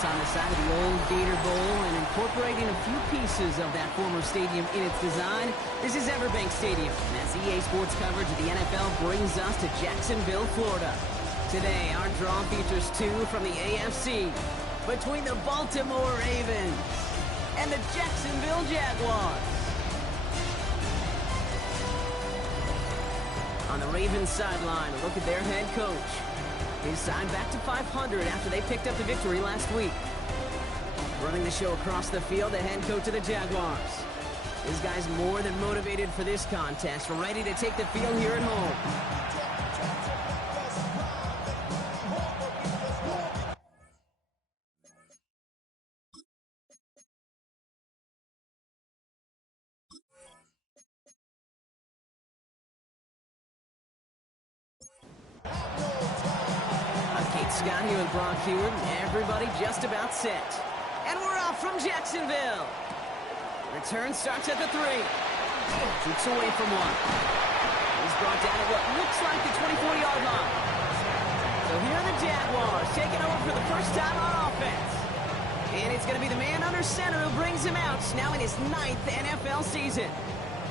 offense on the side of the old Gator Bowl and incorporating a few pieces of that former stadium in its design. This is Everbank Stadium, and as EA Sports coverage of the NFL brings us to Jacksonville, Florida. Today, our draw features two from the AFC between the Baltimore Ravens and the Jacksonville Jaguars. On the Ravens sideline, a look at their head coach. His side back to 500 after they picked up the victory last week. Running the show across the field, the head coach of the Jaguars. This guy's more than motivated for this contest, ready to take the field here at home. Scott here with Brock Hewitt. Everybody just about set. And we're off from Jacksonville. Return starts at the 3. Keeps away from one. He's brought down at what looks like the 24-yard line. So here are the Jaguars taking over for the first time on offense. And it's going to be the man under center who brings him out, now in his 9th NFL season.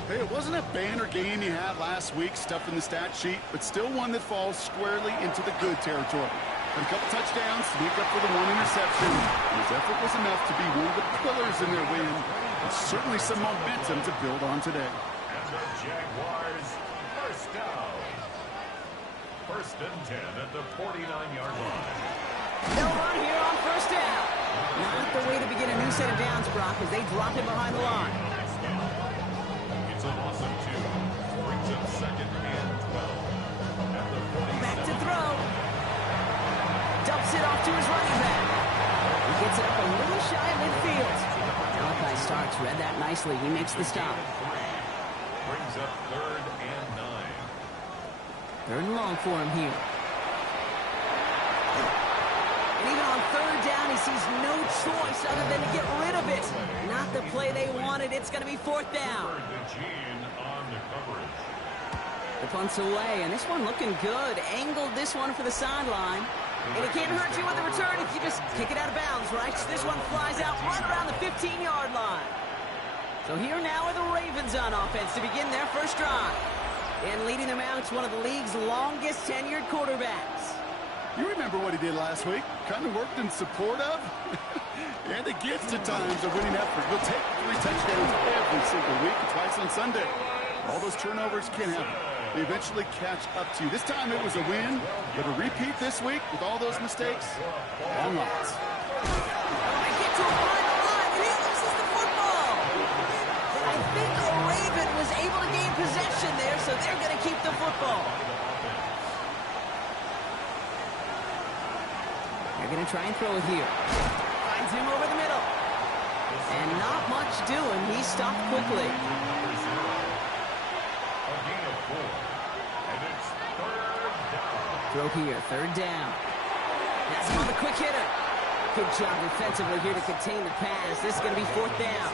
Hey, it wasn't a banner game you had last week, stuff in the stat sheet, but still one that falls squarely into the good territory. Had a couple touchdowns to make up for the one interception. His effort was enough to be one of the pillars in their win. And certainly some momentum to build on today. And the Jaguars, first down. First and 10 at the 49-yard line. They'll run here on first down. Not the way to begin a new set of downs, Brock, as they drop it behind the line. It's a loss of 2. Brings up second and 12. At the 47. Back to throw. Dumps it off to his running back. He gets it up a little shy of midfield. Malachi Starks read that nicely. He makes the stop. Brings up third and 9. Third and long for him here. And even on third down, he sees no choice other than to get rid of it. Not the play they wanted. It's going to be fourth down. The punt's away, and this one looking good. Angled this one for the sideline. And it can't hurt you with the return if you just kick it out of bounds, right? So this one flies out right around the 15-yard line. So here now are the Ravens on offense to begin their first drive. And leading them out, it's one of the league's longest tenured quarterbacks. You remember what he did last week? Kind of worked in support of? And it gets to times a winning effort. He'll take 3 touchdowns every single week, twice on Sunday. All those turnovers can happen. They eventually catch up to you. This time it was a win, but a repeat this week with all those mistakes, long odds. They get to a final line, and he loses the football. But I think a Raven was able to gain possession there, so they're going to keep the football. They're going to try and throw it here. Finds him over the middle. And not much doing. He stopped quickly. Throw here, third down. That's him on the quick hitter. Good job defensively here to contain the pass. This is going to be fourth down.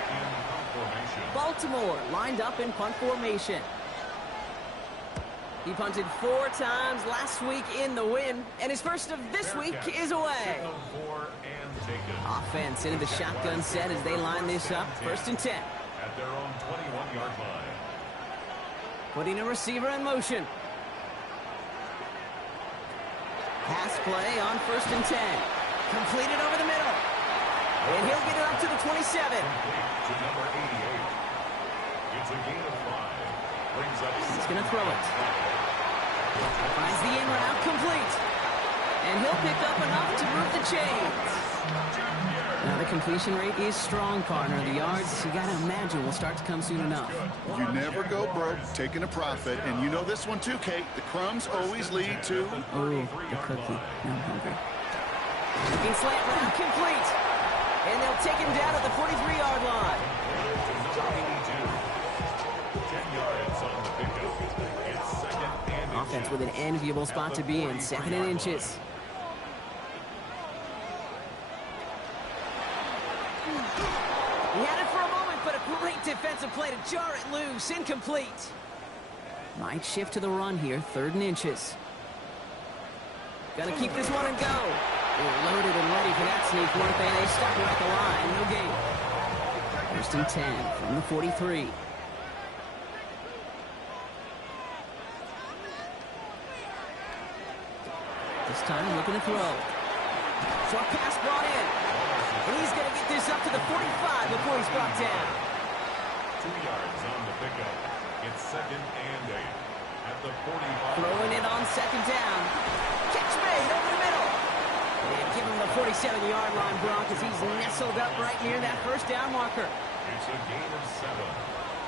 Baltimore lined up in punt formation. He punted 4 times last week in the win, and his first of this week is away. Offense into the shotgun set as they line this up. First and 10. At their own 21-yard line. Putting a receiver in motion. Pass play on first and 10. Completed over the middle. And he'll get it up to the 27. To number 88. It's a gain of 5. Brings up. He's going to throw it. Finds the in route complete. And he'll pick up enough to move the chains. Now the completion rate is strong, partner. The yards, you got to imagine, will start to come soon enough. You never go broke taking a profit, and you know this one too, Kate. The crumbs always lead to... Oh, the cookie. Now I'm hungry. Looking slant route complete. And they'll take him down at the 43-yard line. 10 yards on the pickup. It's second and Offense with an enviable spot to be in. 2nd and inches. He had it for a moment, but a great defensive play to jar it loose. Incomplete. Might shift to the run here. 3rd and inches. Gonna keep this one and go. They were loaded and ready for that sneak, weren't they? They stuck her at the line. No gain. First and 10 from the 43. This time looking to throw. Short pass brought in. And he's going to get this up to the 45 before he's brought down. 2 yards on the pickup. It's 2nd and 8 at the 45. Throwing it on 2nd down. Catch made over the middle. And give him the 47-yard line, Brock, as he's nestled up right near that first down marker. It's a gain of 7.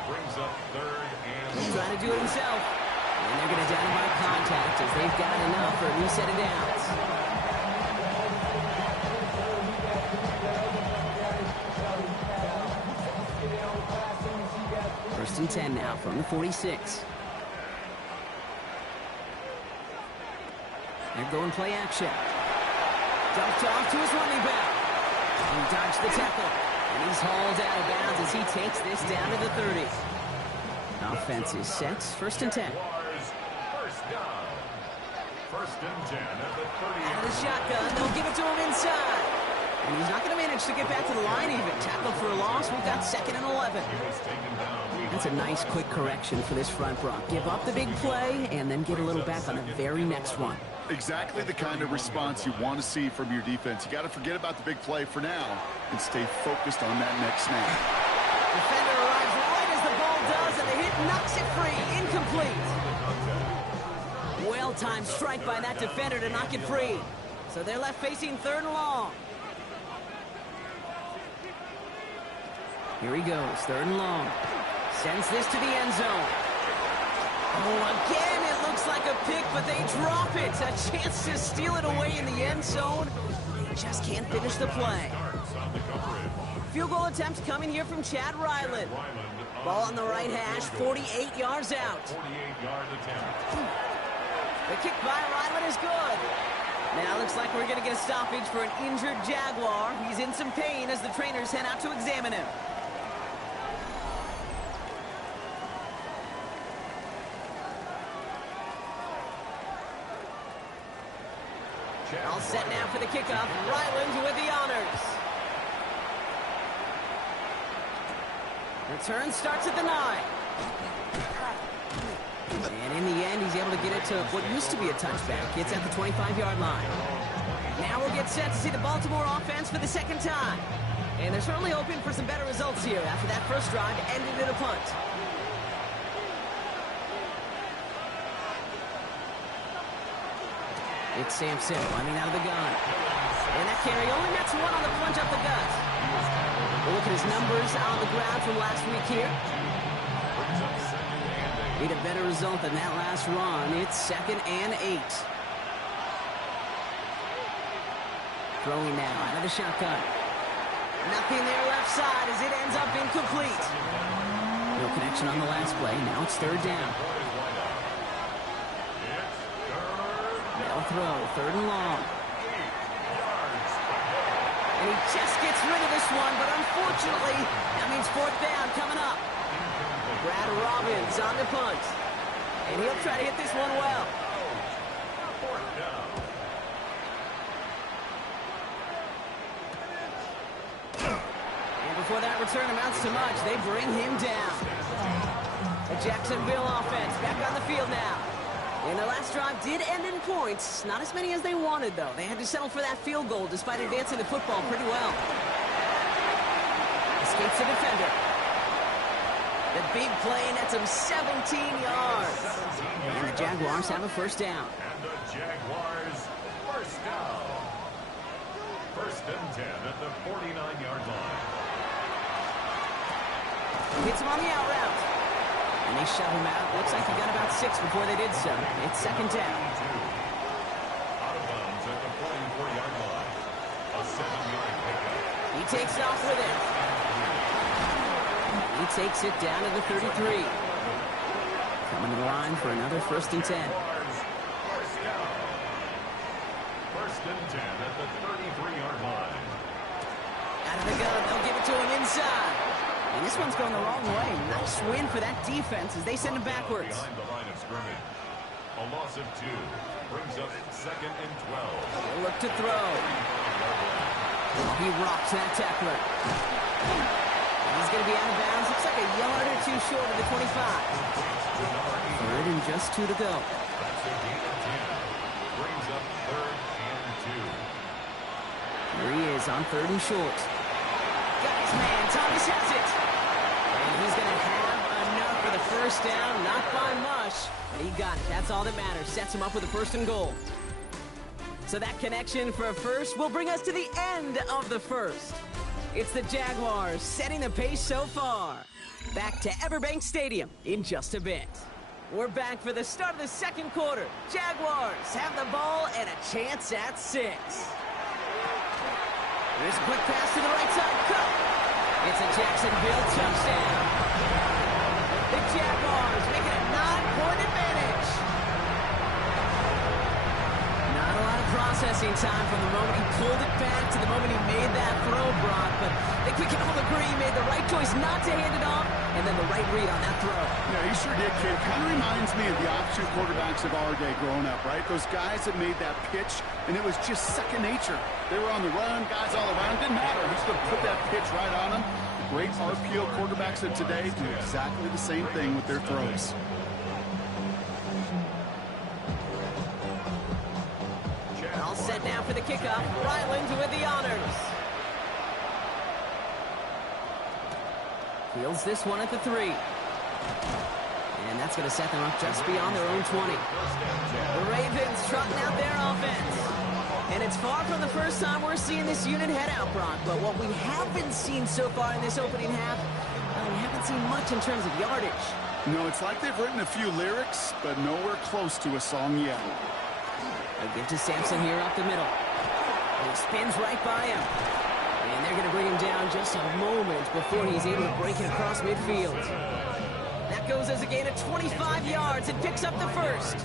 Brings up 3rd and He's trying to do it himself. And they're going to down him by contact as they've got enough for a new set of downs. First and 10 now from the 46. They're going play action. Dumped off to his running back. He dodged the tackle. And he's hauled out of bounds as he takes this down to the 30. Offense is set. First and 10. first down. First and 10 at the 30. Out of the shotgun. They'll give it to him inside. And he's not going to manage to get back to the line even. Tackled for a loss. We've got 2nd and 11. He was taken down. That's a nice quick correction for this front, Brock. Give up the big play and then get a little back on the very next one. Exactly the kind of response you want to see from your defense. You got to forget about the big play for now and stay focused on that next snap. Defender arrives right as the ball does, and the hit knocks it free. Incomplete. Well-timed strike by that defender to knock it free. So they're left facing 3rd and long. Here he goes, 3rd and long. Sends this to the end zone. Oh, again, it looks like a pick, but they drop it. A chance to steal it away in the end zone. They just can't finish the play. Field goal attempt coming here from Chad Ryland. Ball on the right hash, 48 yards out. 48-yard attempt. The kick by Ryland is good. Now looks like we're going to get a stoppage for an injured Jaguar. He's in some pain as the trainers head out to examine him. All set now for the kickoff. Ryland with the honors. Return starts at the 9. And in the end, he's able to get it to what used to be a touchback. It's at the 25-yard line. Now we'll get set to see the Baltimore offense for the 2nd time. And they're certainly hoping for some better results here after that first drive ended in a punt. It's Sampson running out of the gun. And that carry only nets 1 on the plunge up the gut. We'll look at his numbers on the ground from last week here. Need a better result than that last run. It's 2nd and 8. Throwing now out of the shotgun. Nothing there left side as it ends up incomplete. No connection on the last play. Now it's 3rd down. They'll throw, 3rd and long. And he just gets rid of this one, but unfortunately, that means 4th down coming up. Brad Robbins on the punt. And he'll try to hit this one well. 4th down. And before that return amounts to much, they bring him down. The Jacksonville offense back on the field now. And their last drive did end in points. Not as many as they wanted, though. They had to settle for that field goal despite advancing the football pretty well. Escapes the defender. The big play nets him 17 yards. And the Jaguars have a first down. And the Jaguars first down. 1st and 10 at the 49-yard line. Hits him on the out route. And they shove him out. Looks like he got about 6 before they did so. It's 2nd down. Out of bounds at the 44-yard line. A 7-yard pickup. He takes off with it. He takes it down to the 33. Coming to the line for another 1st and 10. First down. 1st and 10 at the 33-yard line. Out of the gun, they'll give it to him inside. And this one's going the wrong way. Nice win for that defense as they send him backwards. Behind the line of scrimmage. A loss of 2 brings up 2nd and 12. He'll look to throw. Oh, he rocks that tackler. He's going to be out of bounds. Looks like a yard or two short of the 25. 3rd and just 2 to go. That's a gain of 10. Brings up 3rd and 2. Here he is on 3rd and short. Got his man. Thomas has it. And he's going to have enough for the first down. Not by much, but he got it. That's all that matters. Sets him up with a 1st and goal. So that connection for a first will bring us to the end of the first. It's the Jaguars setting the pace so far. Back to Everbank Stadium in just a bit. We're back for the start of the 2nd quarter. Jaguars have the ball and a chance at 6. There's a quick pass to the right side. Cut. It's a Jacksonville touchdown. The Jaguars making a 9-point advantage. Not a lot of processing time from the moment he pulled it back to the moment he made that throw, Brock. But I think we can all agree he made the right choice not to hand it off, and then the right read on that throw. Yeah, he sure did, kid. Kind of reminds me of the option quarterbacks of our day growing up, right? Those guys that made that pitch, and it was just second nature. They were on the run, guys all around. Didn't matter. He's going to put that pitch right on them. Great RPO quarterbacks of today do exactly the same thing with their throws. All set now for the kickoff. Ryland with the honors. Fields this one at the 3. And that's going to set them up just beyond their own 20. The Ravens trotting out their offense. And it's far from the first time we're seeing this unit head out, Brock. But what we haven't seen so far in this opening half, we haven't seen much in terms of yardage. No, it's like they've written a few lyrics, but nowhere close to a song yet. A give to Sampson here up the middle. And he spins right by him. And they're going to bring him down just a moment before he's able to break it across midfield. That goes as a gain of 25 yards and picks up the first.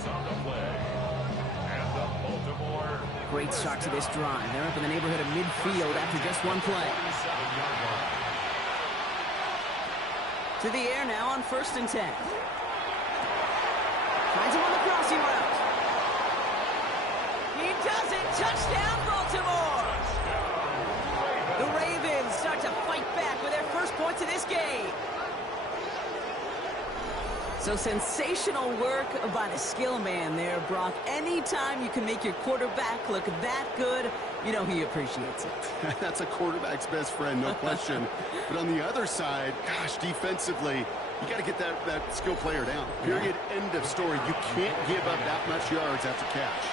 Great start to this drive. They're up in the neighborhood of midfield after just one play. To the air now on 1st and 10. Finds him on the crossing route. He does it. Touchdown, Baltimore. The Ravens start to fight back with their first points of this game. So sensational work by the skill man there, Brock. Anytime you can make your quarterback look that good, you know he appreciates it. That's a quarterback's best friend, no question. But on the other side, gosh, defensively, you got to get that skill player down. Period, end of story. You can't give up that much yards after catch.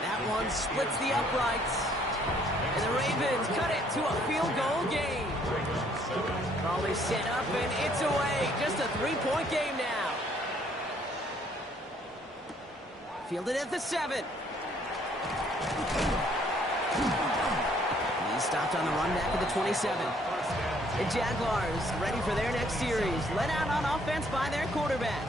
That one splits the uprights. And the Ravens cut it to a field goal game. Crawley set up and it's away. Just a 3-point game now. Fielded at the 7. He's stopped on the run back at the 27. The Jaguars ready for their next series. Let out on offense by their quarterback.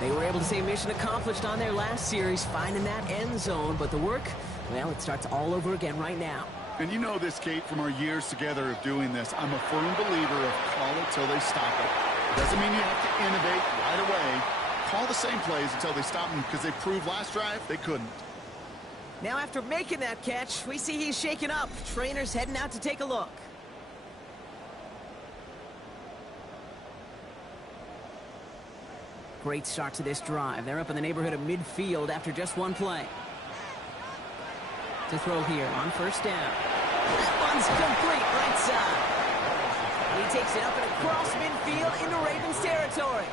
They were able to say mission accomplished on their last series, finding that end zone. But the work, well, it starts all over again right now. And you know this, Kate, from our years together of doing this. I'm a firm believer of call it till they stop it. Doesn't mean you have to innovate right away. Call the same plays until they stop them, because they proved last drive they couldn't. Now after making that catch, we see he's shaken up. Trainer's heading out to take a look. Great start to this drive. They're up in the neighborhood of midfield after just one play. To throw here on 1st down. That one's complete right side. He takes it up and across midfield into Ravens territory.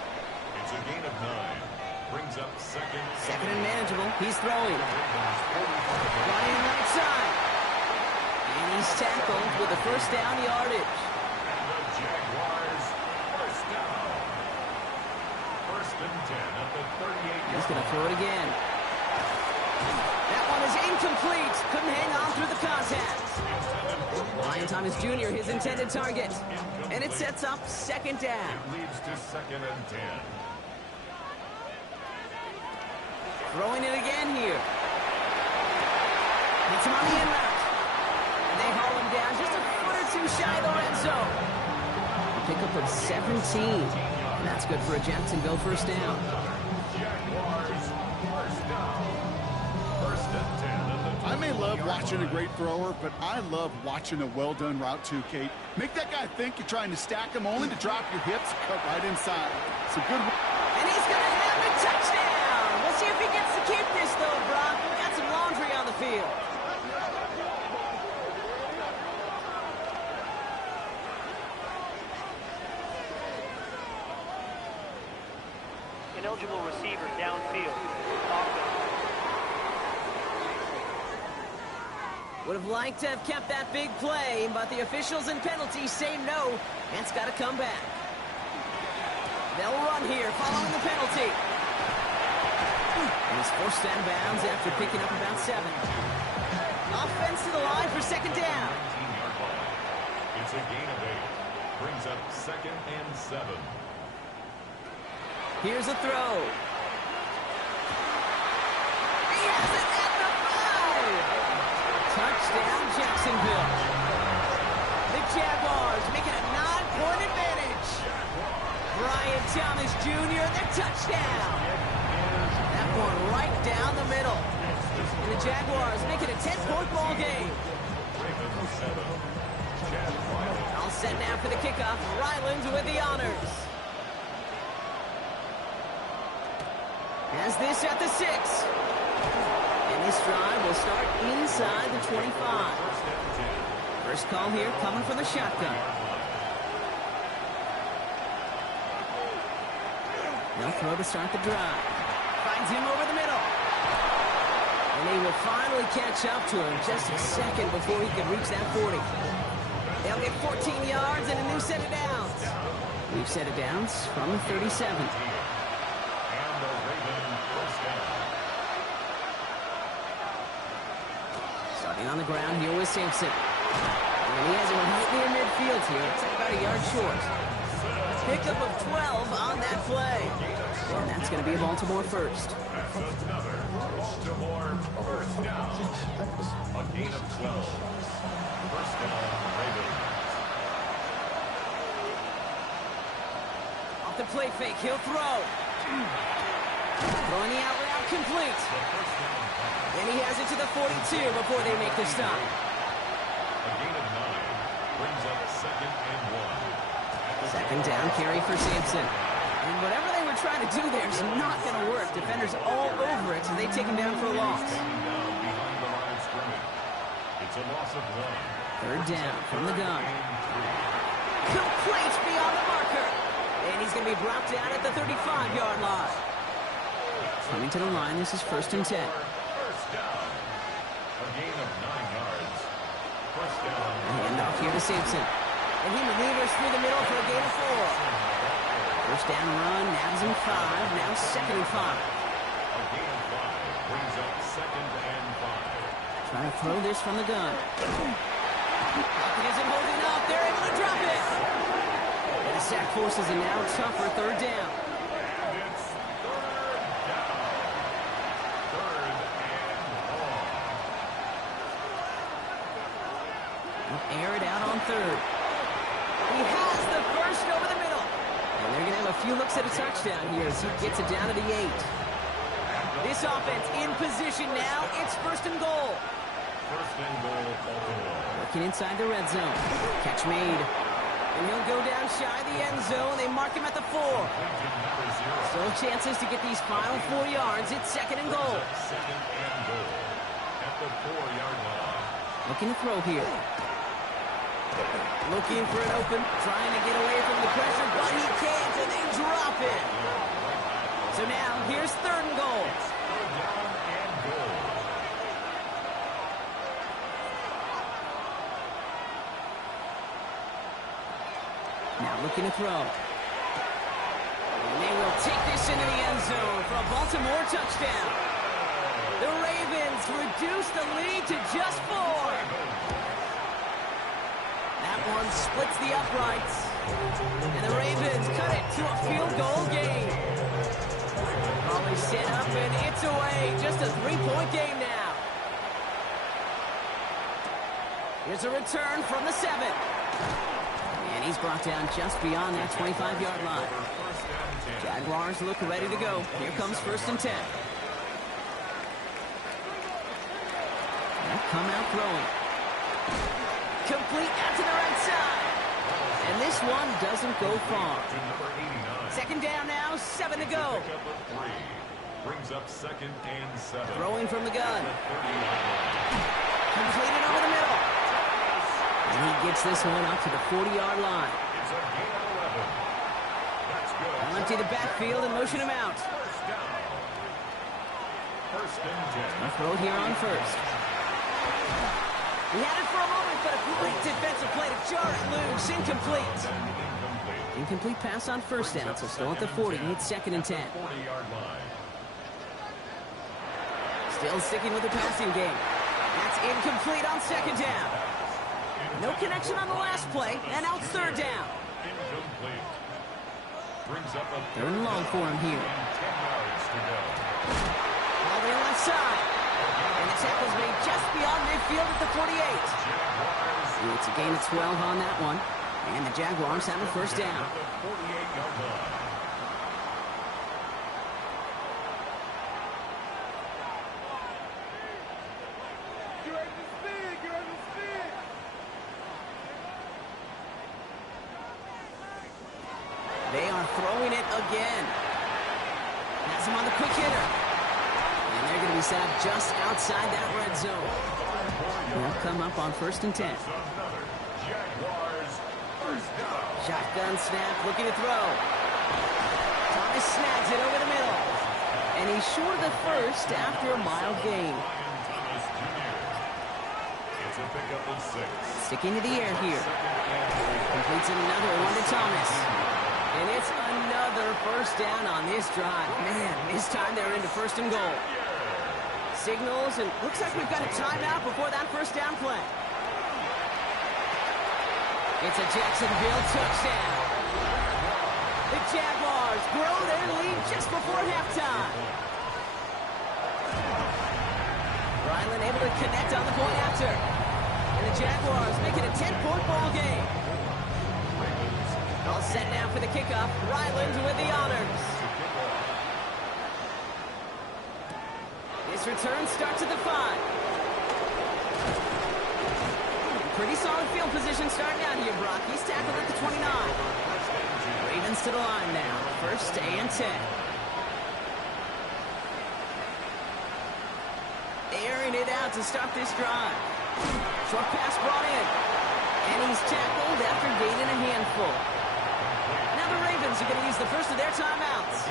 It's a gain of 9. Brings up 2nd. Second and manageable. He's throwing. Brought in right side. And he's tackled with the 1st down yardage. The Jaguars, 1st down. 1st and 10 at the 38. He's going to throw it again. That one is incomplete. Couldn't hang on through the contact. Ryan Thomas Jr., his intended target. And it sets up 2nd down. It leads to 2nd and 10. Throwing it again here. Hits him on the in route. And they haul him down just a foot or two shy of the red zone. pickup of 17. And that's good for a Jacksonville first down. Jaguars, first down. First and 10 at the I may love watching a great thrower, but I love watching a well-done route too, Kate. Make that guy think you're trying to stack him only to drop your hips, cut right inside. Some good. And he's going to have a touchdown. We'll see if he gets to keep this, though, Brock. We got some laundry on the field. Ineligible receiver downfield. Would have liked to have kept that big play, but the officials and penalties say no, and it's got to come back. They'll run here following the penalty. And he's forced out of bounds after picking up about 7. Offense to the line for second down. 19-yard line. It's a gain of 8. Brings up second and 7. Here's a throw. He has it at the 5. Touchdown, Jacksonville. The Jaguars make it a 9-point advantage. Brian Thomas Jr., the touchdown. That one right down the middle. And the Jaguars make it a 10-point ball game. All set now for the kickoff. Ryland with the honors. Has this at the 6. And this drive will start inside the 25. First call here coming from the shotgun. They'll throw to start the drive. Finds him over the middle. And they will finally catch up to him just a second before he can reach that 40. They'll get 14 yards and a new set of downs. New set of downs from the 37. Starting on the ground here with Sampson. And he has it right near midfield here. It's about a yard short. Pickup of 12 on that play. And that's going to be a Baltimore first. That's another Baltimore first down. A gain of 12. First down, Ravens. Off the play fake, he'll throw. Throwing the out route complete. And he has it to the 42 before they make the stop. A gain of 9 brings up second and 1. Second down carry for Sampson. And whatever they were trying to do there is not going to work. Defenders all over it, so they take him down for a loss. Behind the line of scrimmage. It's a loss of 1. Third down from the gun. Complete beyond the marker. And he's going to be brought down at the 35-yard line. Coming to the line, this is first and 10. First down. A gain of 9 yards. First down. Hand off here to Sampson. And he maneuvers through the middle for a gain of 4. First down run, nabs him 5. Now second and 5. A gain of 5 brings up second and 5. Trying to throw this from the gun. Pocket isn't holding up. They're able to drop it. And the sack forces a now tougher third down. And it's third down. Third and long. Air it out on third. He has the first over the middle. And they're going to have a few looks at a touchdown here as he gets it down to the 8. This offense in position now. It's first and goal. First and goal, Baltimore. Working inside the red zone. Catch made. And he'll go down shy of the end zone. They mark him at the 4. Still chances to get these final 4 yards. It's second and goal. Second and goal at the 4-yard line. Looking to throw here. Looking for it open. Trying to get away from the pressure, but he can't, and they drop it. So now, here's third and goal. Third down and goal. Now looking to throw. And they will take this into the end zone for a Baltimore touchdown. The Ravens reduce the lead to just 4. That one splits the uprights. And the Ravens cut it to a field goal game. Ball is set up and it's away. Just a 3-point game now. Here's a return from the 7. And he's brought down just beyond that 25-yard line. Jaguars look ready to go. Here comes 1st and 10. They'll come out throwing. Complete out to the right side. And this one doesn't go far. 2nd down now, 7 to go. Brings up 2nd and 7. Throwing from the gun. Completed over the middle. And he gets this one up to the 40-yard line. It's a gain of 11. That's good. They'll empty the backfield and motion him out. First down. 1st and 10. A throw here on 1st. He had it for a moment, but a great defensive play to jar it loose. Incomplete. Incomplete pass on 1st down, so still at the 40. It's 2nd and 10. 40-yard line. Still sticking with the passing game. That's incomplete on 2nd down. No connection on the last play, and now it's 3rd down. Incomplete. Brings up a 3rd and long for him here. 10 yards to go. All the left side. And the tackle's made just beyond midfield at the 48. It's a gain of 12 on that one. And the Jaguars have a 1st down. The 48-yard line. They are throwing it again. Has him on the quick hitter. And they're going to be set up just outside that red zone. They'll come up on 1st and 10. Another Jaguars first down. Shotgun snap, looking to throw. Thomas snags it over the middle. And he's short of the 1st after a mild gain. Thomas Jr. It's a pickup of 6. Sticking to the air here. Completes another one to Thomas. And it's another 1st down on this drive. Man, this time they're into 1st and goal. Signals, and looks like we've got a timeout before that 1st down play. It's a Jacksonville touchdown. The Jaguars grow their lead just before halftime. Ryland able to connect on the point after. And the Jaguars make it a 10-point ball game. All set now for the kickoff. Ryland with the honors. His return starts at the 5. Pretty solid field position starting out here, Brock. He's tackled at the 29. Ravens to the line now. 1st and 10. Airing it out to start this drive. Short pass brought in. And he's tackled after gaining a handful. Now the Ravens are going to use the first of their timeouts.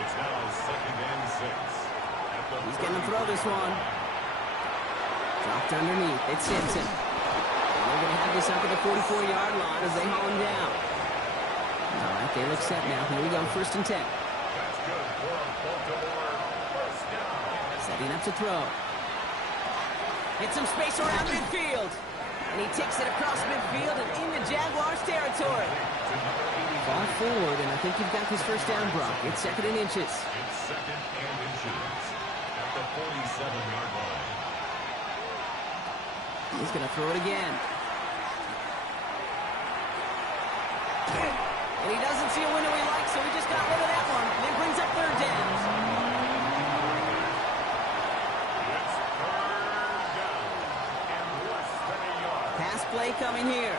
It's now 2nd and 6. He's going to throw this one. Dropped underneath. It's Simpson. They're going to have this up at the 44-yard line as they haul him down. All right, they look set now. Here we go, 1st and 10. That's good for a Baltimore first down. Setting up to throw. Hit some space around midfield. And he takes it across midfield and into Jaguars territory. Ball forward, and I think you've got this 1st down, Brock. It's 2nd and inches. It's 2nd and inches at the 47-yard line. He's going to throw it again. And he doesn't see a window he likes, so he just got rid of that one. And it brings up 3rd down. It's 3rd down and less than a yard. Pass play coming here.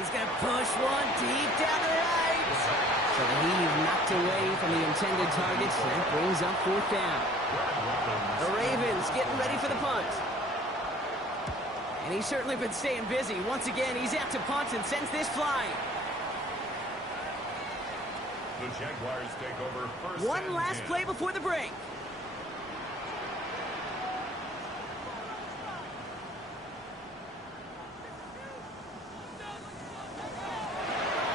He's going to push one deep down the right. So he's knocked away from the intended target. That brings up 4th down. The Ravens getting ready for the punt. And he's certainly been staying busy. Once again, he's out to punt and sends this flying. The Jaguars take over 1st One and last 10. play before the break.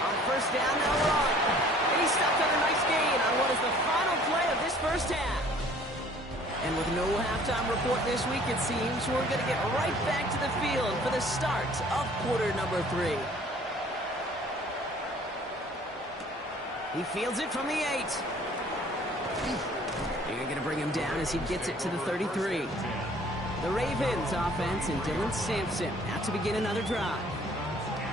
On 1st down, now we're on. And he stopped on a nice gain on what is the final play of this 1st half. And with no halftime report this week, it seems we're going to get right back to the field for the start of quarter number 3. He fields it from the 8. You're going to bring him down as he gets it to the 33. The Ravens offense and Dylan Sampson out to begin another drive.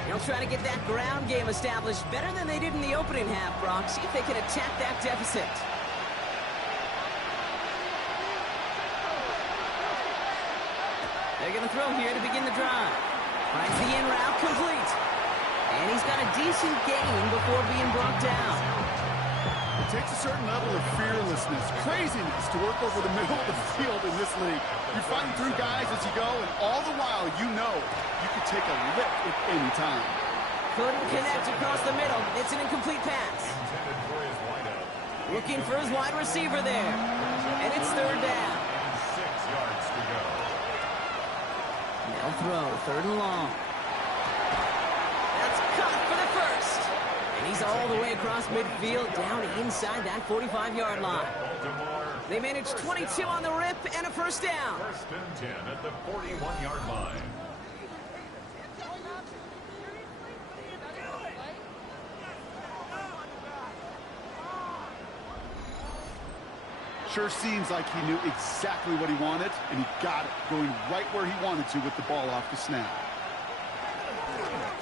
They'll try to get that ground game established better than they did in the opening half, Brock. See if they can attack that deficit. They're going to throw here to begin the drive. Finds the in route complete. And he's got a decent gain before being brought down. It takes a certain level of fearlessness, craziness to work over the middle of the field in this league. You're fighting through guys as you go, and all the while you know you can take a lick at any time. Couldn't connect across the middle. It's an incomplete pass. Looking for his wide receiver there. And it's third down. 6 yards to go. They'll throw, third and long. That's caught for the first. And he's all the way across midfield, down inside that 45-yard line. They managed 22 on the rip and a first down. First and 10 at the 41-yard line. Sure seems like he knew exactly what he wanted, and he got it, going right where he wanted to with the ball off the snap.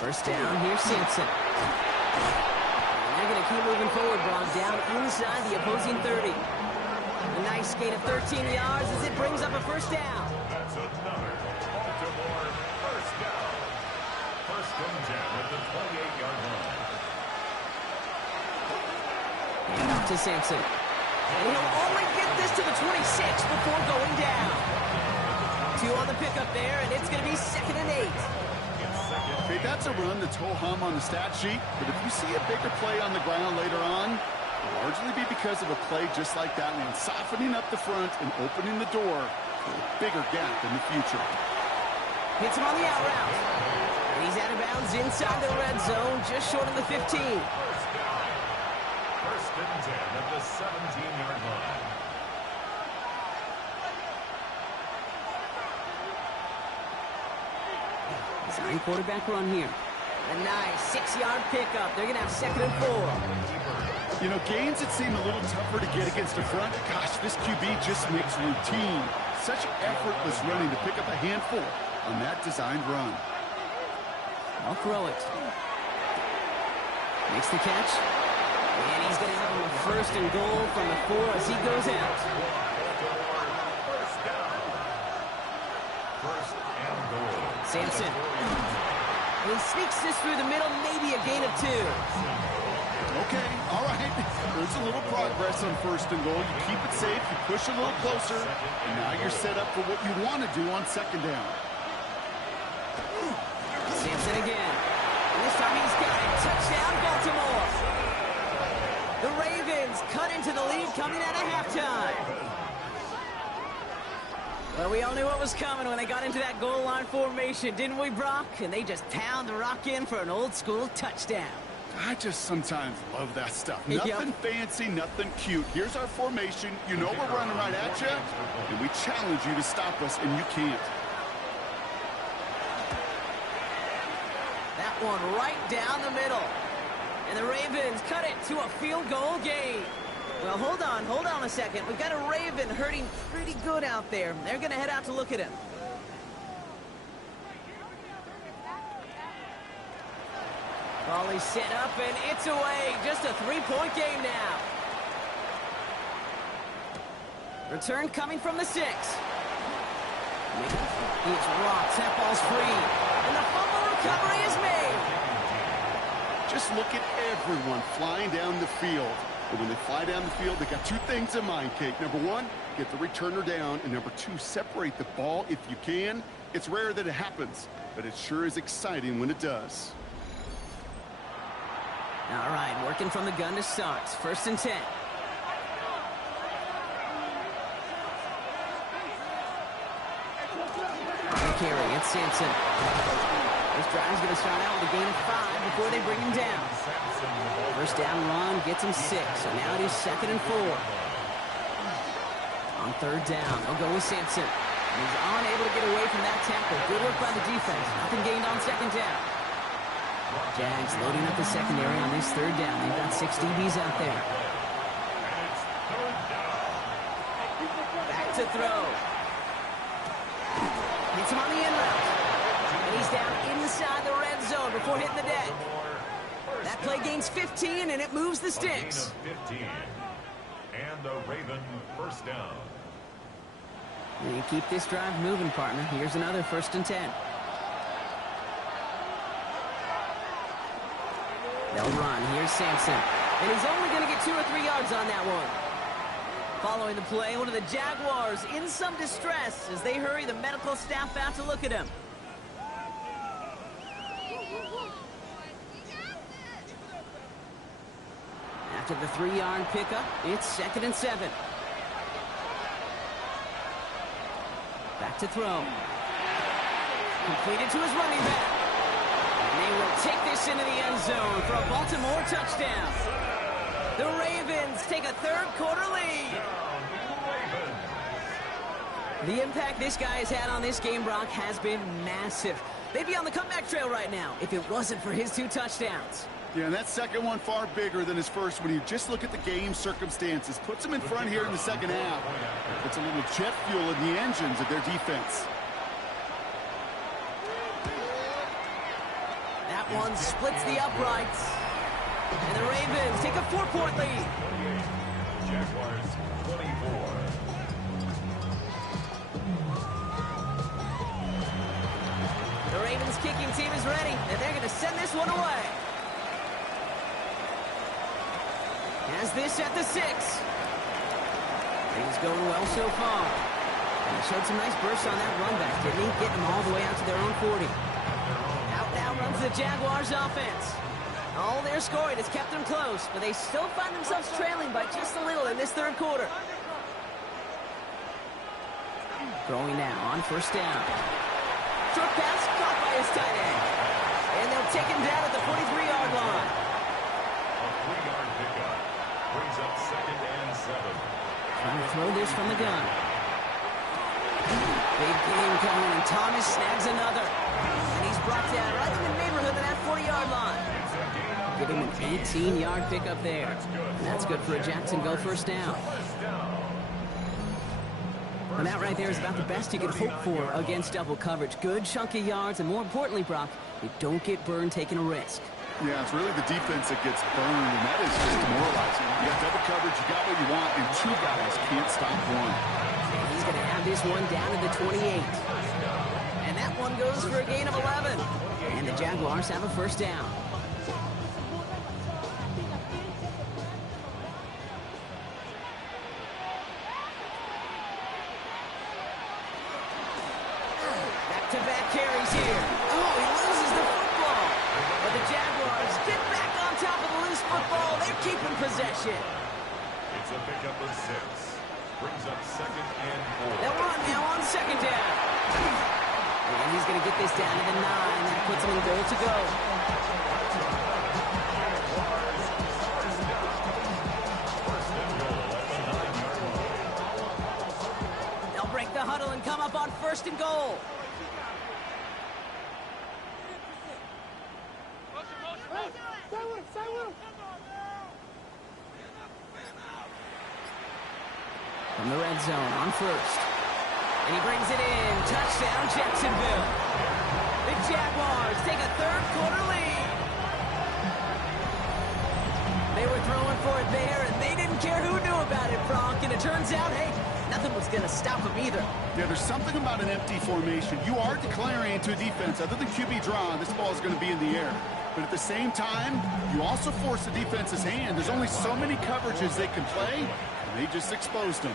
First down, here's Sampson. And they're going to keep moving forward, Braun, down inside the opposing 30. A nice gain of 13 yards as it brings up a first down. That's another Baltimore first down. First and 10 at the 28-yard line. And up to Sampson. And he'll only get this to the 26 before going down. 2 on the pickup there, and it's going to be 2nd and 8. Okay, that's a run that's ho-hum on the stat sheet, but if you see a bigger play on the ground later on, it'll largely be because of a play just like that one, softening up the front and opening the door for a bigger gap in the future. Hits him on the out route. And he's out of bounds inside the red zone, just short of the 15. First and 10 at the 17-yard line. Design quarterback run here. A nice 6-yard pickup. They're going to have 2nd and 4. You know, games that seem a little tougher to get against the front, gosh, this QB just makes routine. Such effortless running to pick up a handful on that designed run. I'll throw it. Makes the catch. And he's going to have a first and goal from the 4 as he goes out. First down. First and goal. Sampson. He sneaks this through the middle, maybe a gain of 2. Okay, all right. There's a little progress on first and goal. You keep it safe, you push a little closer, and now you're set up for what you want to do on 2nd down. Sampson again. And this time he's got it. Touchdown, Baltimore. The Ravens cut into the lead coming out of halftime. Well, we all knew what was coming when they got into that goal line formation, didn't we, Brock? And they just pound the rock in for an old-school touchdown. I just sometimes love that stuff. Yep. Nothing fancy, nothing cute. Here's our formation. You know we're running right at you, and we challenge you to stop us, and you can't. That one right down the middle. And the Ravens cut it to a field goal game. Well, hold on a second. We've got a Raven hurting pretty good out there. They're going to head out to look at him. Volley set up, and it's away. Just a 3-point game now. Return coming from the 6. It's rocked. That ball's free. And the fumble recovery is made. Just look at everyone flying down the field. And when they fly down the field, they got 2 things in mind, Kate. Number 1, get the returner down. And number 2, separate the ball if you can. It's rare that it happens, but it sure is exciting when it does. All right, working from the gun to start. 1st and 10. Carry, it's Sampson. This drive's going to start out with a gain of 5 before they bring him down. First down run gets him 6, so now it is 2nd and 4. On 3rd down, they'll go with Sampson. He's unable to get away from that tackle. Good work by the defense. Nothing gained on 2nd down. Jags loading up the secondary on this 3rd down. They've got 6 DBs out there. Back to throw. Hits him on the in route. And he's down inside the red zone before hitting the deck. That play gains 15, and it moves the sticks. 15. And the Raven first down. You keep this drive moving, partner. Here's another 1st and 10. They'll run. Here's Sampson. And he's only going to get 2 or 3 yards on that one. Following the play, one of the Jaguars in some distress as they hurry the medical staff out to look at him. After the 3-yard pickup, it's 2nd and 7. Back to throw. Completed to his running back. And they will take this into the end zone for a Baltimore touchdown. The Ravens take a 3rd quarter lead. The impact this guy has had on this game, Brock, has been massive. They'd be on the comeback trail right now if it wasn't for his 2 touchdowns. Yeah, and that second one far bigger than his first when you just look at the game circumstances. Puts him in front here in the second half. Puts a little jet fuel in the engines of their defense. That one splits the uprights. And the Ravens take a 4-point lead. Jaguars 24. The Ravens kicking team is ready, and they're going to send this one away. Has this at the 6. Things going well so far. And he showed some nice bursts on that run back, didn't he? Getting them all the way out to their own 40. Out now runs the Jaguars offense. All their scoring has kept them close, but they still find themselves trailing by just a little in this 3rd quarter. Throwing now on 1st down. Short pass caught by his tight end. And they'll take him down at the 43-yard line. A 3-yard pickup brings up 2nd and 7. Trying to throw this from the gun. Big game coming, and Thomas snags another. And he's brought down right in the neighborhood of that 40-yard line. Give him an 18-yard pickup there. And that's good for a Jacksonville 1st down. And that right there is about the best you could hope for against double coverage. Good chunky yards, and more importantly, Brock, you don't get burned taking a risk. Yeah, it's really the defense that gets burned, and that is just demoralizing. You got double coverage, you got what you want, and 2 guys can't stop one. And he's going to have this one down to the 28. And that one goes for a gain of 11. And the Jaguars have a 1st down. Back-to-back carries here. Oh, he loses the football. But the Jaguars get back on top of the loose football. They're keeping possession. It's a pickup of 6. Brings up 2nd and 4. They'll run now on 2nd down. And he's going to get this down to the 9. That puts him in goal to go. They'll break the huddle and come up on 1st and goal. From the red zone on 1st. And he brings it in. Touchdown, Jacksonville. The Jaguars take a 3rd quarter lead. They were throwing for it there, and they didn't care who knew about it, Brock. And it turns out, hey, nothing was going to stop them either. Yeah, there's something about an empty formation. You are declaring to a defense, other than QB draw, this ball is going to be in the air. But at the same time, you also force the defense's hand. There's only so many coverages they can play, and they just exposed them.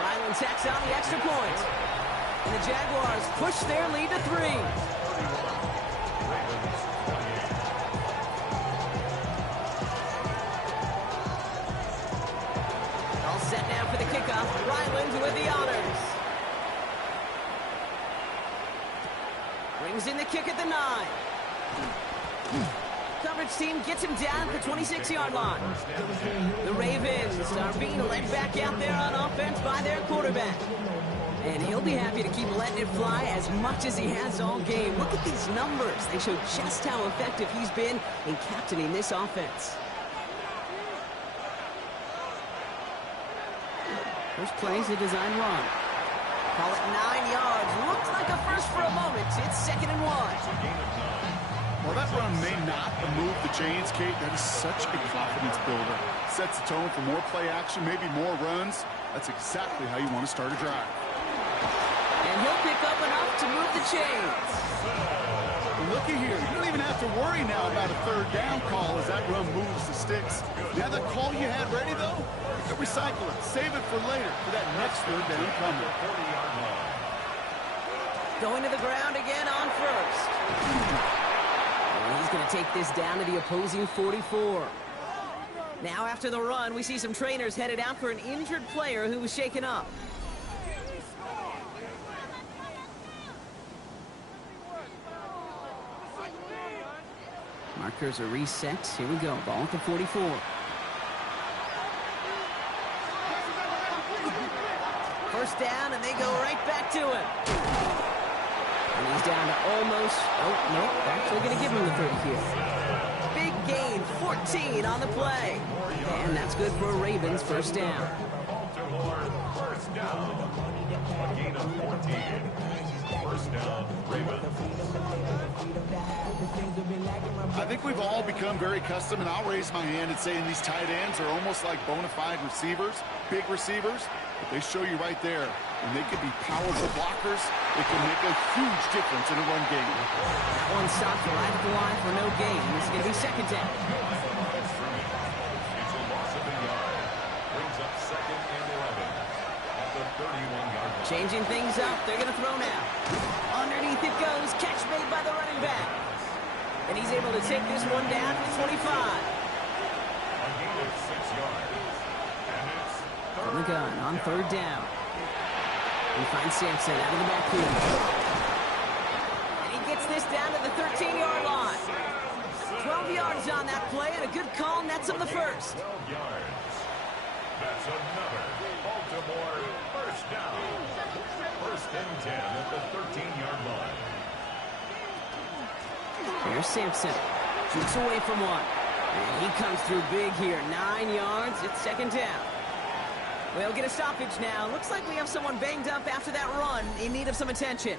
Ryland tacks on the extra point. And the Jaguars push their lead to 3. All set now for the kickoff. Ryland with the honors. Brings in the kick at the 9. Coverage team gets him down at the 26-yard line. The Ravens are being led back out there on offense by their quarterback. And he'll be happy to keep letting it fly as much as he has all game. Look at these numbers. They show just how effective he's been in captaining this offense. First play is a design run. Call it 9 yards. Looks like a first for a moment. It's 2nd and 1. Well, that run may not have moved the chains, Kate. That is such a confidence builder. Sets the tone for more play action, maybe more runs. That's exactly how you want to start a drive. And he'll pick up enough to move the chains. Looky here. You don't even have to worry now about a 3rd down call as that run moves the sticks. Now that call you had ready, though, you can recycle it. Save it for later for that next 3rd down coming. Going to the ground again on first. And he's going to take this down to the opposing 44. Now after the run, we see some trainers headed out for an injured player who was shaken up. Markers are reset. Here we go. Ball at the 44. First down, and they go right back to him. And he's down to almost... Oh, no. They're actually going to give him the 30 here. Big gain. 14 on the play. And that's good for a Ravens first down. First down. A gain of 14. First down, Ravens. I think we've all become very accustomed, and I'll raise my hand and say these tight ends are almost like bona fide receivers, big receivers, but they show you right there. And they can be powerful blockers. It can make a huge difference in a run game. That one stopped right at the line for no gain. This is going to be 2nd down. It's a loss of a yard. Brings up 2nd and 11 at the 31-yard line. Changing things up. They're going to throw now. Underneath it goes. Catch made by the running back. And he's able to take this one down to the 25. A gain of 6 yards. And it's From the gun on 3rd down. We find Sampson out of the backfield. And he gets this down to the 13-yard line. 12 yards on that play, and a good call nets him the first. 12 yards. That's another Baltimore first down. 1st and 10 at the 13-yard line. Here's Sampson. Shoots away from one. And he comes through big here. 9 yards. It's 2nd down. We'll get a stoppage now. Looks like we have someone banged up after that run in need of some attention.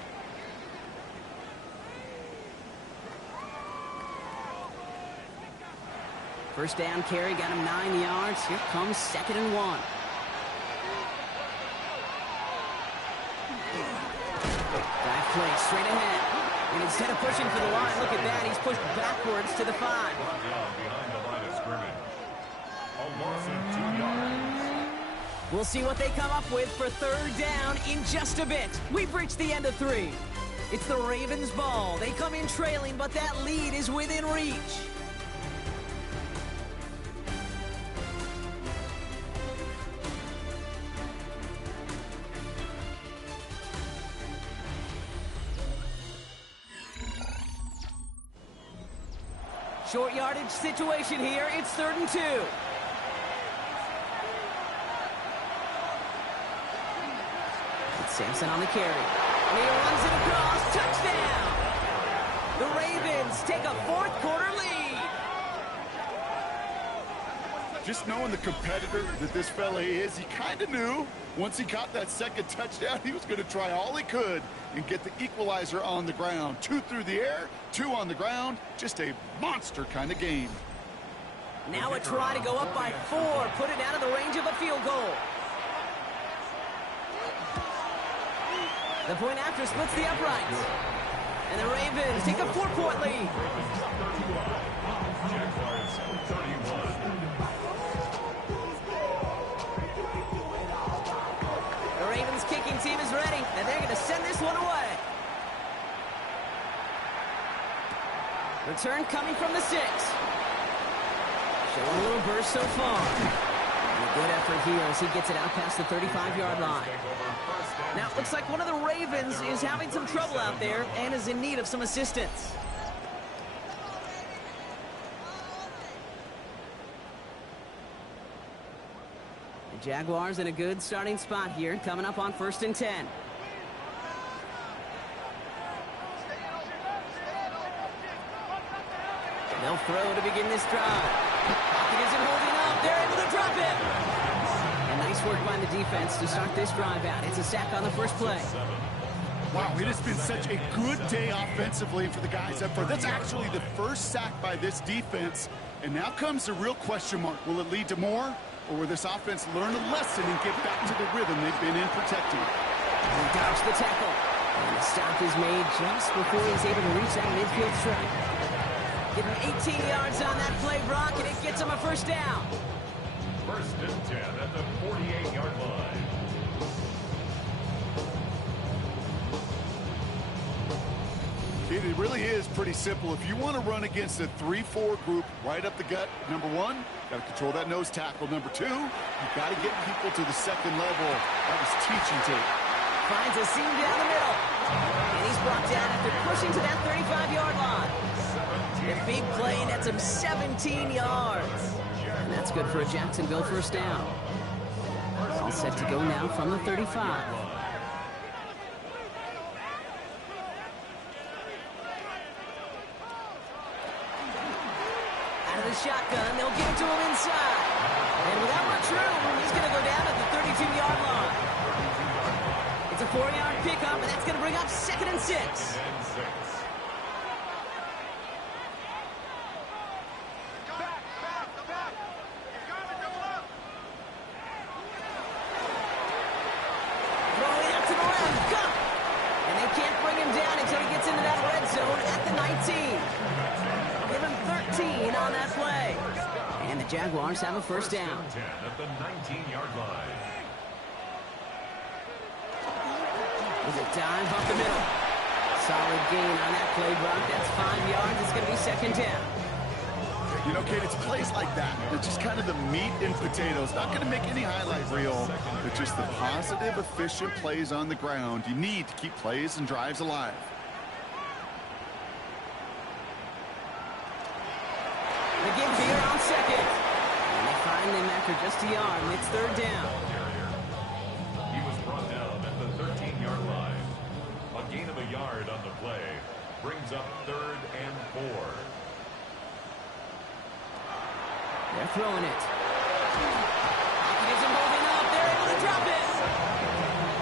First down carry, got him 9 yards. Here comes 2nd and 1. Dive play straight ahead. And instead of pushing for the line, look at that. He's pushed backwards to the 5. Brought down behind the line of scrimmage. A loss of 2 yards. We'll see what they come up with for 3rd down in just a bit. We've reached the end of 3. It's the Ravens' ball. They come in trailing, but that lead is within reach. Short yardage situation here. It's 3rd and 2. It's Sampson on the carry. And he runs it across. Touchdown! The Ravens take a 4th quarter lead. Just knowing the competitor that this fella is, he kind of knew once he caught that 2nd touchdown, he was going to try all he could and get the equalizer on the ground. 2 through the air, 2 on the ground. Just a monster kind of game. Now a try to go up by 4, put it out of the range of a field goal. The point after splits the uprights. And the Ravens take a 4-point lead. Jaguars 31. The Ravens kicking team is ready, and they're going to send this one away. Return coming from the 6. Showing a little burst so far. And a good effort here as he gets it out past the 35-yard line. Now, it looks like one of the Ravens is having some trouble out there and is in need of some assistance. The Jaguars in a good starting spot here, coming up on 1st and 10. They'll throw to begin this drive. Pocket isn't holding up. They're able to drop it. And nice work by the defense to start this drive out. It's a sack on the first play. Wow, it has been such a good day offensively for the guys up front. That's actually the first sack by this defense. And now comes the real question mark. Will it lead to more? Or will this offense learn a lesson and get back to the rhythm they've been in protecting? He dodged the tackle. And the stop is made just before he's able to reach that midfield strike. Give him 18 yards on that play, Brock, and it gets him a first down. First and 10 at the 48-yard line. It really is pretty simple. If you want to run against a 3-4 group right up the gut, number one, got to control that nose tackle. Number two, you got to get people to the second level. That was teaching tape. Finds a seam down the middle. And he's brought down after pushing to that 35-yard line. The big play nets him 17 yards. And that's good for a Jacksonville first down. All set to go now from the 35. Shotgun, they'll give it to him inside. And without much room, he's going to go down at the 32-yard line. It's a 4-yard pickup, and that's going to bring up 2nd and 6. Throwing out to the left, got it. And they can't bring him down until he gets into that red zone at the 19. Give him 13 on that play. And the Jaguars have a first down. 10 at the 19-yard line. There's a dive up the middle. Solid gain on that play, Brock. That's 5 yards. It's going to be 2nd down. You know, Kate, it's plays like that. It's just kind of the meat and potatoes. Not going to make any highlight reel, but just the positive, efficient plays on the ground. You need to keep plays and drives alive. The give here on 2nd. And they find him after just a yard, and it's 3rd down. He was brought down at the 13-yard line. A gain of a yard on the play brings up 3rd and 4. They're throwing it. Gives him holding up. They're able to drop it.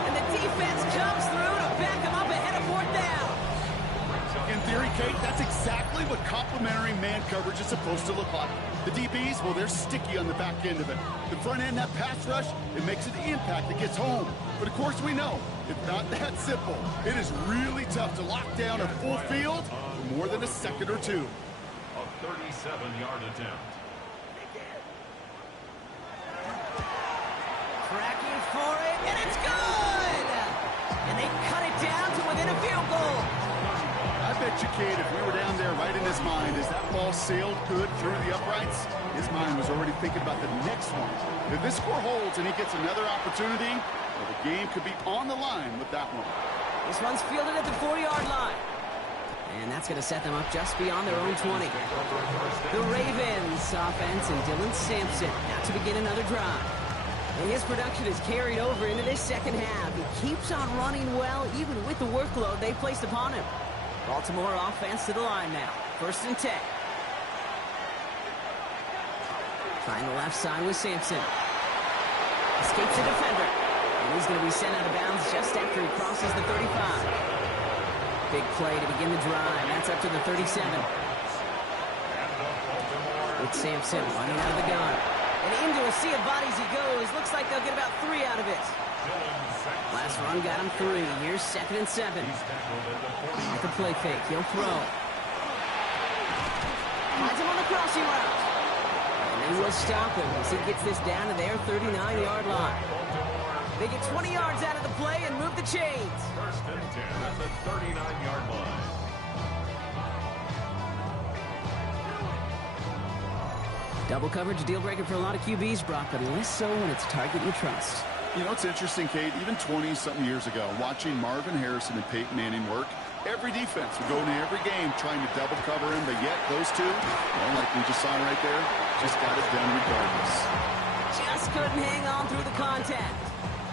And the defense comes through to back him up ahead of 4th down. In theory, Kate, that's exactly what complementary man coverage is supposed to look like. The DBs, well, they're sticky on the back end of it. The front end, that pass rush, it makes it the impact that gets home. But of course we know, it's not that simple. It is really tough to lock down a full field for more than a second or two. A 37-yard attempt. Tracking for it, and it's good! And they cut it down to within a field goal. I bet you, Kate, if we were down there right in his mind, as that ball sailed good through the uprights, his mind was already thinking about the next one. If this score holds and he gets another opportunity, well, the game could be on the line with that one. This one's fielded at the 4-yard line. And that's going to set them up just beyond their own 20. The Ravens offense and Dylan Sampson out to begin another drive. And his production is carried over into this second half. He keeps on running well, even with the workload they placed upon him. Baltimore offense to the line now. 1st and 10. Trying the left side with Sampson. Escapes the defender. And he's going to be sent out of bounds just after he crosses the 35. Big play to begin the drive. That's up to the 37. With Sampson running out of the gun. And into a sea of bodies he goes. Looks like they'll get about 3 out of it. Last run got him 3. Here's 2nd and 7. At the play fake, he'll throw. Finds him on the crossing route. And they will stop him as he gets this down to their 39-yard line. They get 20 yards out of the play and move the chains. 1st and 10 at the 39-yard line. Double coverage, deal breaker for a lot of QBs, Brock, but less so when it's a target you trust. You know, it's interesting, Kate, even 20-something years ago, watching Marvin Harrison and Peyton Manning work, every defense would go into every game trying to double cover him, but yet those two, well, like we just saw right there, just got it done regardless. Just couldn't hang on through the contact.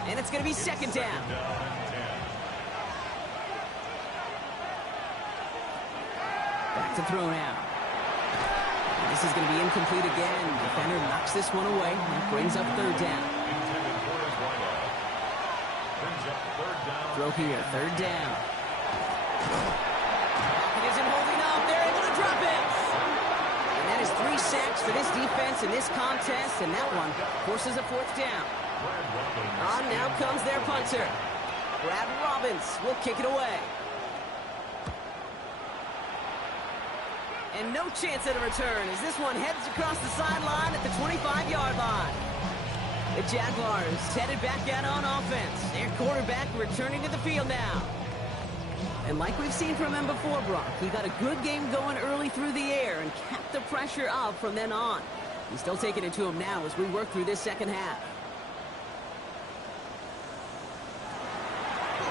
And it's going to be 2nd down. Back to throw now. This is going to be incomplete again. Defender knocks this one away. That brings up 3rd down. throw here, third down. It isn't holding up. They're able to drop it. And that is 3 sacks for this defense in this contest, and that one forces a fourth down. On now comes their punter. Brad Robbins will kick it away. And no chance at a return as this one heads across the sideline at the 25-yard line. The Jaguars headed back out on offense. Their quarterback returning to the field now. And like we've seen from him before, Brock, he got a good game going early through the air and kept the pressure up from then on. He's still taking it to him now as we work through this second half.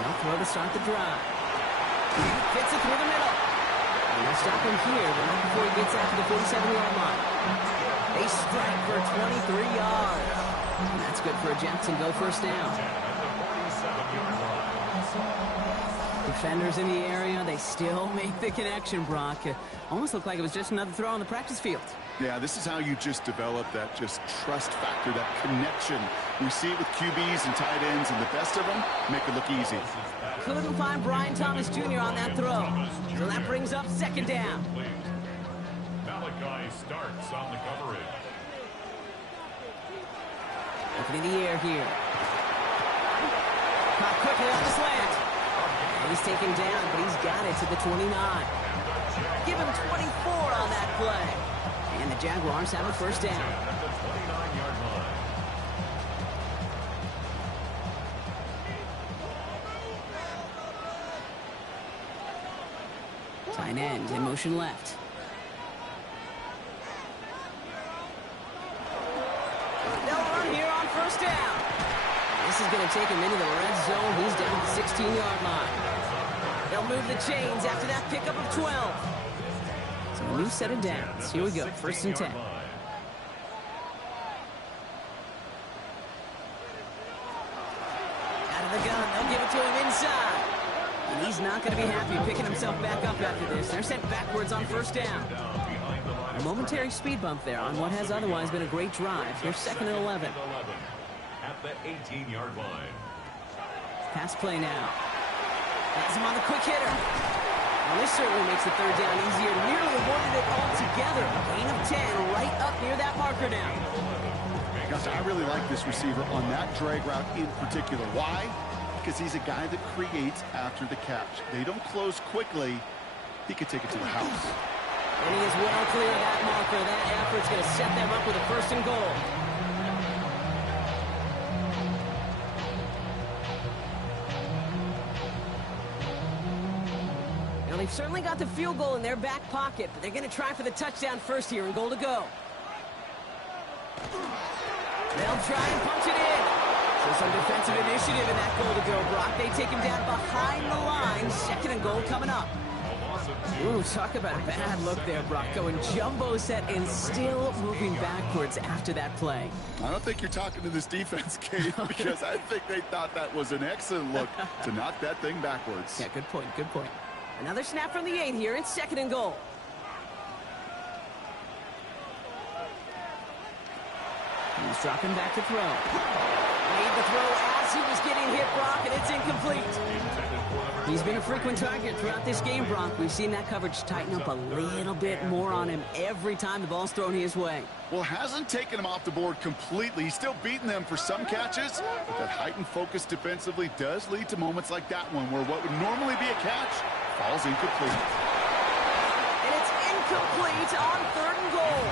They'll throw to start the drive. Gets it through the middle. And they'll stop him here, but not before he gets out to the 47-yard line. They strike for 23 yards. And that's good for a Jacksonville first down. Defenders in the area, they still make the connection, Brock. It almost looked like it was just another throw on the practice field. Yeah, this is how you just develop that just trust factor, that connection. We see it with QBs and tight ends, and the best of them make it look easy. Couldn't find Brian Thomas Jr. on that throw. So that brings up second down. Malachi starts on the coverage. Looking in the air here. Caught quickly off the slant. And he's taken down, but he's got it to the 29. Give him 24 on that play. And the Jaguars have a first down. At the 29-yard line. Tight end in motion left. They'll run here on first down. This is going to take him into the red zone. He's down at the 16-yard line. They'll move the chains after that pickup of 12. So a new set of downs. Here we go, first and 10. Out of the gun, they'll give it to him inside. And he's not going to be happy picking himself back up after this. They're sent backwards on first down. A momentary speed bump there on what has otherwise been a great drive. Here's second and 11. At the 18-yard line. Pass play now. Has him on the quick hitter. Well, this certainly makes the third down easier. Nearly avoided it altogether. Gain of 10 right up near that marker now. Gus, I really like this receiver on that drag route in particular. Why? Because he's a guy that creates after the catch. They don't close quickly. He could take it to the house. And he is well clear of that marker. That effort's going to set them up with a first and goal. Now, they've certainly got the field goal in their back pocket, but they're going to try for the touchdown first here and goal to go. They'll try and punch it in. So some defensive initiative in that goal to go, Brock. They take him down behind the line. Second and goal coming up. Ooh, talk about a bad look there, Brock. Going jumbo set and still moving backwards after that play. I don't think you're talking to this defense, Kate, because I think they thought that was an excellent look to knock that thing backwards. Yeah, good point, good point. Another snap from the 8 here. It's second and goal. He's dropping back to throw. Made the throw as he was getting hit, Brock, and it's incomplete. He's been a frequent target throughout this game, Brock. We've seen that coverage tighten up a little bit more on him every time the ball's thrown his way. Well, hasn't taken him off the board completely. He's still beating them for some catches, but that heightened focus defensively does lead to moments like that one where what would normally be a catch falls incomplete. And it's incomplete on third and goal.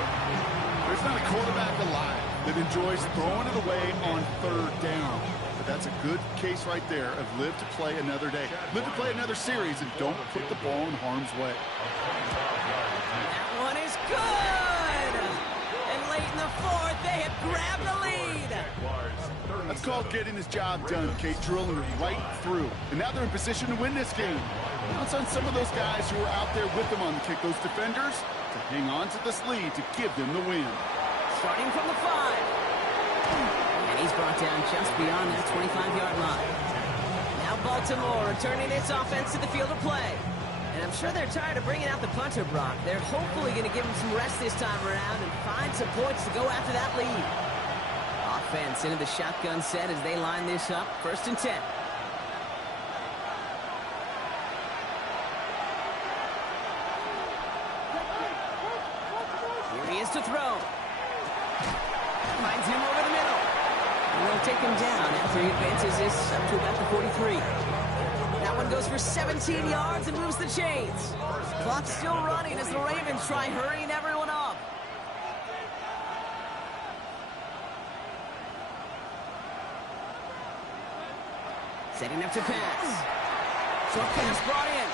There's not a quarterback alive that enjoys throwing it away on third down. But that's a good case right there of live to play another day. Live to play another series and don't put the ball in harm's way. That one is good! And late in the fourth, they have grabbed the lead. That's called getting his job done, Kate, drilling right through. And now they're in position to win this game. Counts on some of those guys who are out there with them on the kick, those defenders, to hang on to this lead to give them the win. Starting from the 5. And he's brought down just beyond that 25-yard line. Now Baltimore returning its offense to the field of play. And I'm sure they're tired of bringing out the punter, Brock. They're hopefully going to give him some rest this time around and find some points to go after that lead. Offense into the shotgun set as they line this up. First and 10. is to throw. Finds him over the middle. And they'll take him down after he advances this up to about the 43. That one goes for 17 yards and moves the chains. Clock's still running as the Ravens try hurrying everyone up. Setting up to pass. Short pass brought in.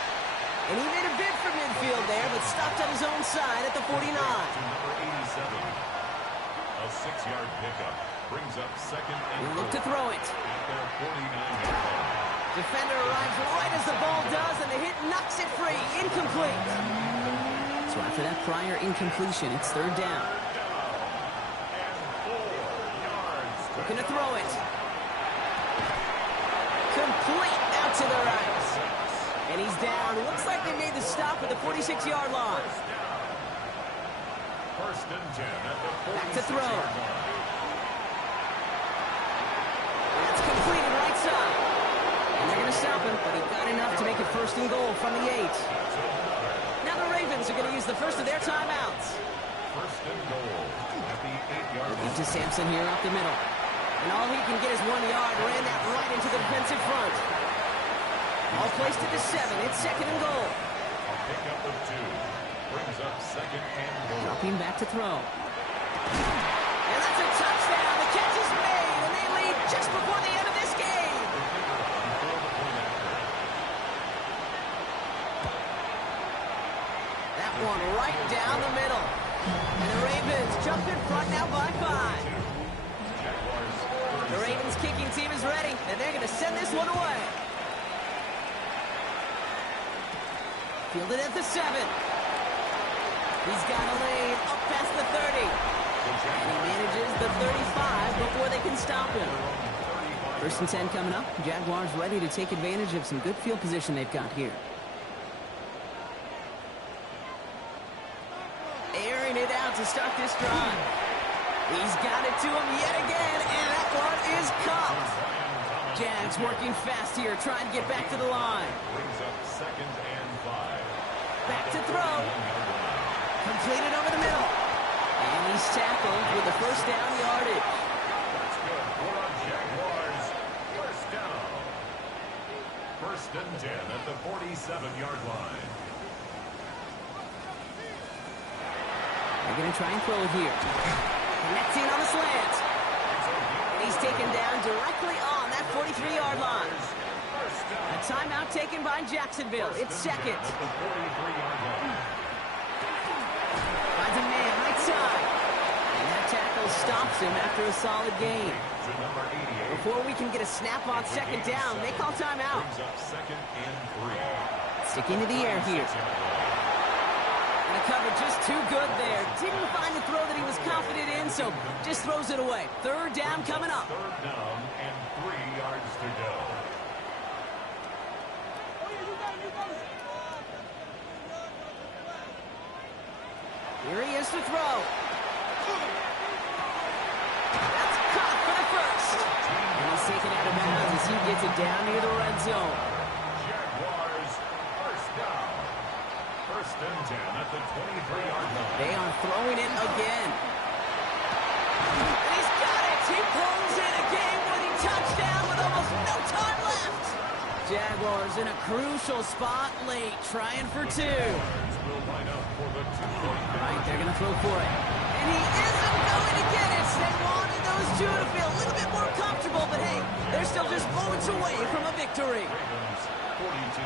And he made a bid for midfield there, but stopped on his own side at the 49. Number 87. A 6-yard pickup brings up second and He'll look to throw it. at their 49-yard line. Defender arrives right as the ball does, and the hit knocks it free. Incomplete. So after that prior incompletion, it's third down. And 4 yards. Looking to throw it. Complete out to the right. And he's down. Looks like they made the stop at the 46-yard line. First and 10 at the 46-yard Back to throw. line. That's completed right side. And they're going to stop him, but he got enough to make it first and goal from the 8. Now the Ravens are going to use the first of their timeouts. First and goal at the 8-yard line. Into Sampson here up the middle. And all he can get is 1 yard. Ran that right into the defensive front. All placed at the 7. It's second and goal. A pickup of 2 brings up second and goal. Dropping back to throw. And that's a touchdown. The catch is made, and they lead just before the end of this game. That one right down the middle. And the Ravens jump in front now by 5. The Ravens kicking team is ready, and they're going to send this one away. Fielded at the 7. He's got a lane up past the 30. And he manages the 35 before they can stop him. First and 10 coming up. Jaguars ready to take advantage of some good field position they've got here. Airing it out to start this drive. He's got it to him yet again, and that one is caught. Jags working fast here, trying to get back to the line. Brings up second and 5. Back to throw. Completed over the middle. And he's tackled with the first down yardage. That's good for the Jaguars. First down. First and 10 at the 47-yard line. They're going to try and throw it here. Connecting on the slant. And he's taken down directly on that 43-yard line. A timeout taken by Jacksonville. It's second. At the 43-yard line. Finds a man right side. And that tackle stops him after a solid gain. To number 88. Before we can get a snap on second down, they call timeout. Brings up second and 3. Sticking to the air here. And the cover just too good there. Didn't find the throw that he was confident in, so just throws it away. Third down coming up. Third down and 3 yards to go. Here he is to throw. That's caught for the first. And he's taken out of bounds as he gets it down near the red zone. Jaguars first down. First and 10 at the 23-yard line. They are throwing it again. And he's got it. He pulls in a game-winning touchdown with almost no time left. Jaguars in a crucial spot late, trying for 2. Will line up for the 2-point. Right, they're going to throw for it. And he isn't going to get it. They wanted those two to feel a little bit more comfortable, but hey, they're still just moments away from a victory. Ravens 42.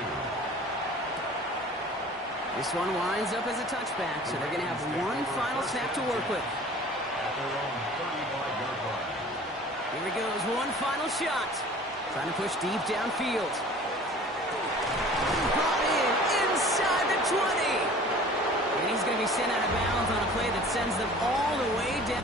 This one winds up as a touchback, so they're going to have one final snap to work with. At their own 35-yard line. Here he goes, one final shot. Trying to push deep downfield. Brought in inside the 20. And he's going to be sent out of bounds on a play that sends them all the way down.